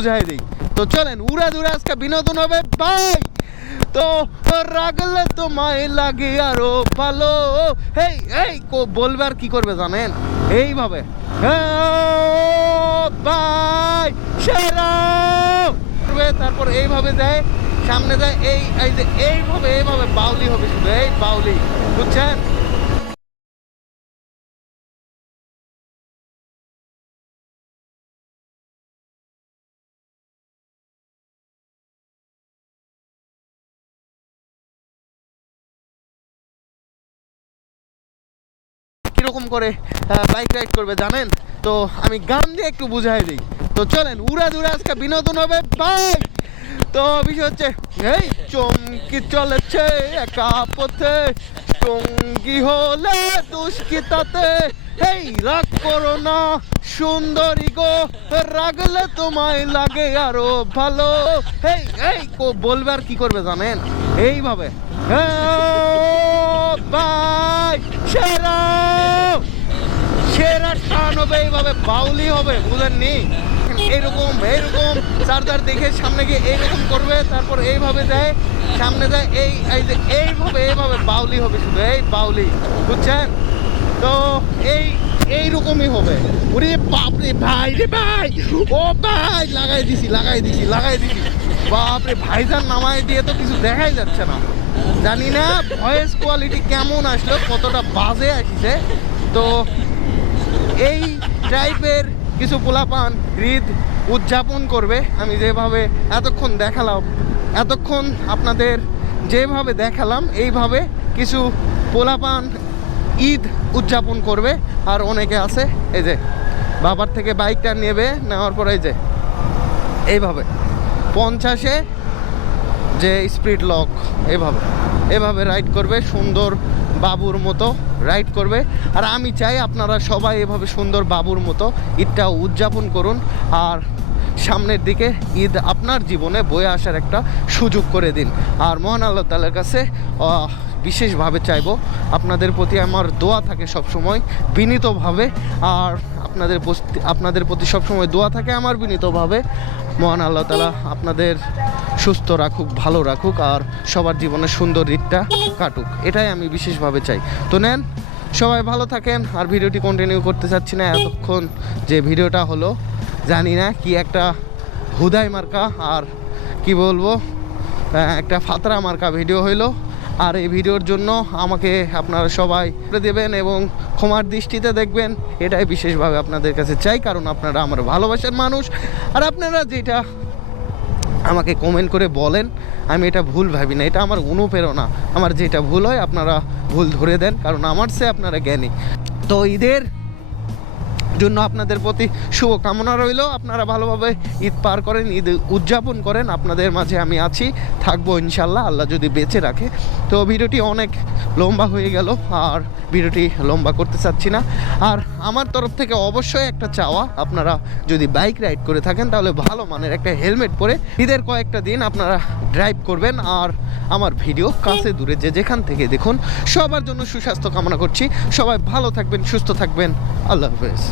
বুঝাই দিই। তো চলেন উড়া দুরা আজকে বিনোদন হবে ভাই। তো রাগলে তোমায় লাগে আরো ভালো। এই এই বলবে আর কি করবে জানেন, এইভাবে ভাই সেরা করবে, তারপর এইভাবে যায় সামনে যায়, এই যে এইভাবে বাউলি হবে, শুধু এই বাউলি, বুঝছেন? কিরকম করে বাইক রাইড করবে জানেন? তো আমি গান দিয়ে একটু বুঝাই দিই। তো চলেন উড়া দুরা আজকে বিনোদন হবে ভাই। তো বিষয় হচ্ছে এই চমকি চলেছে একা পথে, টঙ্গি হলে দুষ্কৃতাতে, এই রাগ করো না সুন্দরী গো, রাগলে তোমায় লাগে আরো ভালো। এই এই বলবে আর কি করবে জানেন, এইভাবে ভাই সেরা সেরা টান হবে, এইভাবে বাউলি হবে, বুঝেননি? এইরকম এইরকম চার্জার দেখে সামনে গিয়ে এইরকম করবে, তারপর এইভাবে যায় সামনে যায়, এই যে এইভাবে বাউলি হবে, শুধু এই বাউলি, বুঝছেন? তো এইরকমই হবে। ওরে বাপরে ভাই রে ভাই, ও ভাই লাগাই দিছি বাপরে, ভাইজান নামাই দিয়ে তো কিছু দেখাই যাচ্ছে না। জানি না ভয়েস কোয়ালিটি কেমন আসলো, কতটা বাজে আসছে। তো এই টাইপের কিছু পোলাপান ঈদ উদযাপন করবে। আমি যেভাবে এতক্ষণ আপনাদের যেভাবে দেখালাম, এইভাবে কিছু পোলাপান ঈদ উদযাপন করবে। আর অনেকে আছে এই যে বাবার থেকে বাইকটা নেওয়ার পরে এই যে এইভাবে 50-এ যে স্পিড লক, এভাবে রাইড করবে, সুন্দর বাবুর মতো রাইড করবে। আর আমি চাই আপনারা সবাই এভাবে সুন্দর বাবুর মতো ঈদটা উদযাপন করুন, আর সামনের দিকে ঈদ আপনার জীবনে বয়ে আসার একটা সুযোগ করে দিন। আর মহান আল্লাহ তাআলার কাছে বিশেষভাবে চাইবো, আপনাদের প্রতি আমার দোয়া থাকে সবসময় বিনীতভাবে, আর আপনাদের প্রতি সবসময় দোয়া থাকে আমার বিনীতভাবে। মহান আল্লাহ তাআলা আপনাদের সুস্থ রাখুক, ভালো রাখুক, আর সবার জীবনে সুন্দর ঈদটা কাটুক, এটাই আমি বিশেষভাবে চাই। তো নেন, সবাই ভালো থাকেন। আর ভিডিওটি কন্টিনিউ করতে চাচ্ছি না, এতক্ষণ যে ভিডিওটা হলো জানি না কি একটা হুদাই মার্কা, আর কি বলবো, একটা ফাতরা মার্কা ভিডিও হইলো। আর এই ভিডিওর জন্য আমাকে আপনারা সবাই দেবেন এবং ক্ষমার দৃষ্টিতে দেখবেন, এটাই বিশেষভাবে আপনাদের কাছে চাই, কারণ আপনারা আমার ভালোবাসার মানুষ। আর আপনারা যেটা আমাকে কমেন্ট করে বলেন, আমি এটা ভুল ভাবি না, এটা আমার অনুপ্রেরণা। আমার যেটা ভুল হয় আপনারা ভুল ধরে দেন, কারণ আমার চেয়ে আপনারা জ্ঞানী। তো ঈদের জন্য আপনাদের প্রতি শুভকামনা রইল। আপনারা ভালোভাবে ঈদ পার করেন, ঈদ উদযাপন করেন। আপনাদের মাঝে আমি আছি, থাকবো ইনশাল্লাহ, আল্লাহ যদি বেঁচে রাখে। তো ভিডিওটি অনেক লম্বা হয়ে গেল, আর ভিডিওটি লম্বা করতে চাচ্ছি না। আর আমার তরফ থেকে অবশ্যই একটা চাওয়া, আপনারা যদি বাইক রাইড করে থাকেন তাহলে ভালো মানের একটা হেলমেট পরে ঈদের কয়েকটা দিন আপনারা ড্রাইভ করবেন। আর আমার ভিডিও কাছে দূরে যে যেখান থেকে দেখুন, সবার জন্য সুস্বাস্থ্য কামনা করছি। সবাই ভালো থাকবেন, সুস্থ থাকবেন। আল্লাহ হাফেজ।